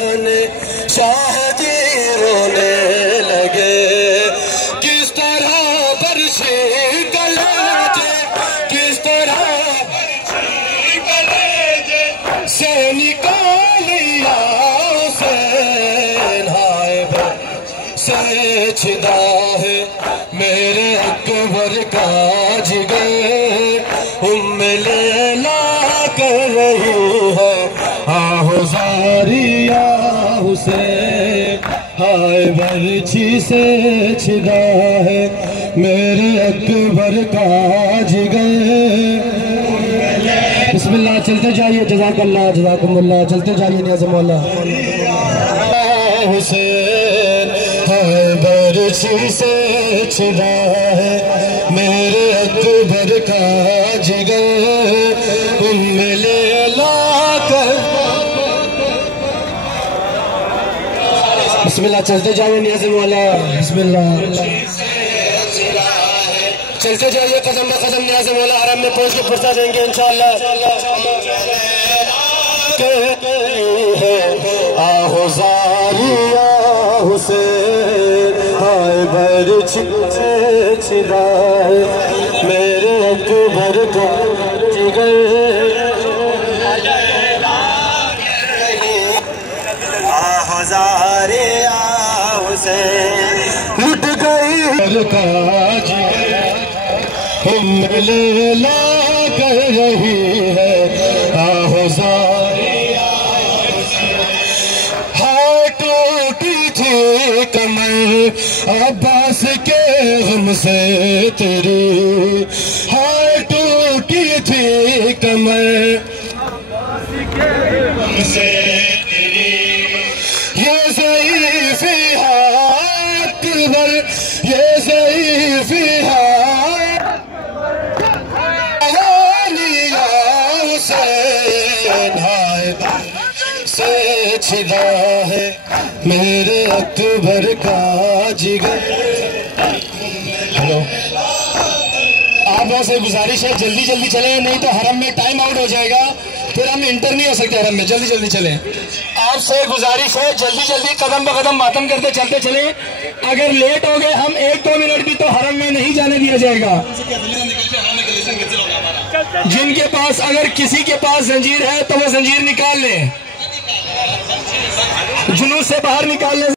जाने शाहदी रोने लगे। किस तरह बरसे कलेजे, किस तरह कलेजे से निकालिया हुसैन। हाय से छिदा है मेरे अकबर का जिगर, उम्मे लैला कर रही है आहुजारिया हुसैन। हाय बरछी से छिदा है मेरे अकबर का जिगर। बिस्मिल्लाह, चलते जाइए। जज़ाकल्लाह जज़ाकुमुल्लाह, चलते जाइए नियाज़ मौला हुसैन। हाय बरछी से छिदा है मेरे अकबर का जिगर, उम्मे लैला कर। बिस्मिल्लाह, चलते जाइए नियाज़ मौला। बिस्मिल्लाह, चलते जाइए कदम ब कदम नियाज़ मौला हरम में पहुंच के फुर्सत देंगे इंशाअल्लाह। आहुजारिया हुसैन, हाय बरछी से छिदा है मेरे अकबर का जिगर। आहुजारिया हुसैन लुट गई का जिगर, उम्मे लैला कर रही है आहुजारिया। हाय टूटी थी कमर अब्बास के गम से तेरी, हाय टूटी थी कमर अब्बास के गम से तेरी। ये ज़ईफ़ अकबर, ये ज़ईफ़ से छिदा है मेरे अकबर का जिगर। हेलो, आप लोगों से गुजारिश है जल्दी जल्दी चलें, नहीं तो हरम में टाइम आउट हो जाएगा, फिर हम इंटर नहीं हो सकते हरम में। जल्दी जल्दी चलें। आपसे गुजारिश है जल्दी जल्दी कदम ब कदम मातम करते चलते चलें। अगर लेट हो गए हम 1-2 मिनट भी तो हरम में नहीं जाने दिया जाएगा। जिनके पास, अगर किसी के पास जंजीर है तो वो जंजीर निकाल ले, जुलूस से बाहर निकाल ले।